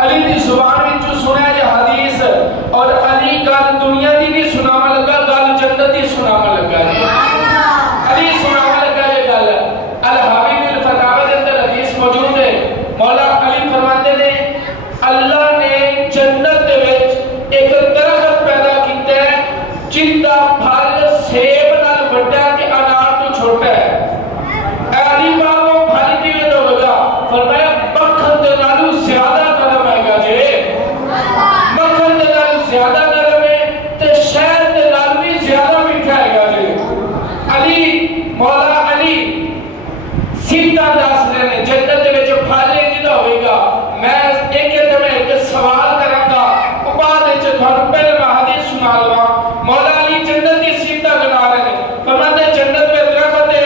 علی دی زبان وچوں سنیا یہ حدیث اور علی گل دنیا دی بھی سناون لگا گل جنت دی سناون لگا علی سناون لگا یہ گل الحبیب الفتاوی دے اندر حدیث موجود ہے مولا علی فرماتے نے اللہ نے جنت دے وچ ایک درخت پیدا کیتا ہے جن دا پھل سیب نال بڑا تے انار تو چھوٹا ہے علی باغوں پھل کیویں دا ہوگا فرمایا مکھن دے نالوں زیادہ نرم ہے گا جی مکھن دے نالوں زیادہ نرم ہے تے شہد دے نالوں بھی زیادہ میٹھا ہے گا جی علی مولا علی سیدھا دس رہے ہیں جنت دے وچ پھل جدا ہوئے گا میں ایک سوال کراں گا او بعد وچ تھانوں پہلے میں حدیث سنا لواں مولا علی جنت دی سیدھا گنا رہے ہیں فرماتے جنت میں درخت ہے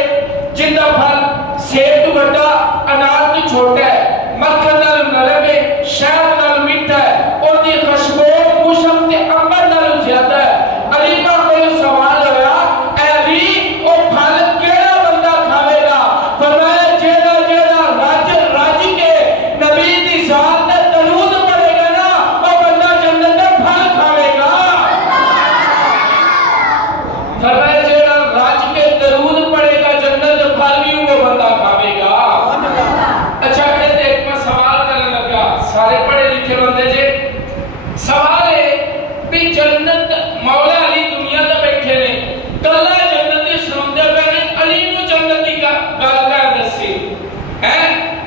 جن دا پھل سیب تو بڑا انار تو چھوٹا ہے مکھن نال نرم ہے شہد نال میٹھا ہے اور دی خوشبو مشک تے امبر نال زیادہ ہے علی پاک کو سوال ہویا اے علی او پھل کیڑا بندہ کھاوے گا فرمایا جیڑا جیڑا رج کے نبی دی ذات تے درود پڑھے گا نا او بندہ جنت دا پھل کھاوے گا فرمایا جیڑا رج کے درود پڑھے گا جنت دا پھل بھی وہ بندہ کھاوے گا اچھا کہتے ایک میں سوال کرنے لگا سارے پڑھے لکھے بندے جے سوال ہے بھی جنت مولا علی دنیا دا بیٹھے نے کلا جنتی سنتے پہنے علی نو جنتی گل کر دسی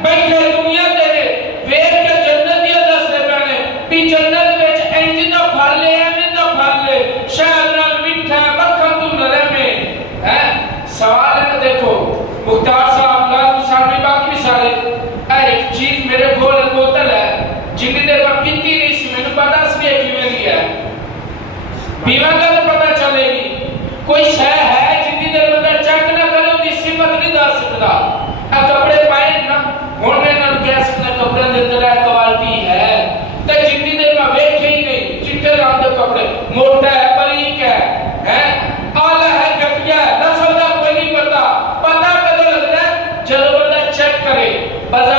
بیٹھے دنیا تے نے ویکھ کے جنتی دسے پہنے بھی جنت وچ انج دا پھل ہے انج دا پھل ہے شہد نال میٹھا ہے مکھن تو نرم ہے سوال ہے دیکھو مختار صاحب لازم صاحب باقی بھی سارے ایک چیز میرے کول بوتل ہے جن دیر میں پیتی نہیں سی میں نے پتا سی کیویں دی ہے پیوا کا تو پتہ چلے گی کوئی شے ہے جن دیر بندہ چیک نہ کرے اس دی صفت نہیں دس سکتا اے کپڑے پائے نا ہن میں انہاں کہہ سکتا کپڑے دے اندر ہے کوالٹی ہے تے جن دیر میں ویکھ ہی نہیں چٹے رنگ دے کپڑے موٹا ہے باریک ہے اعلی ہے گھٹیا ہے نسل دا کوئی نہیں پتہ پتہ کدوں لگدا ہے جب بندہ چیک کرے بازار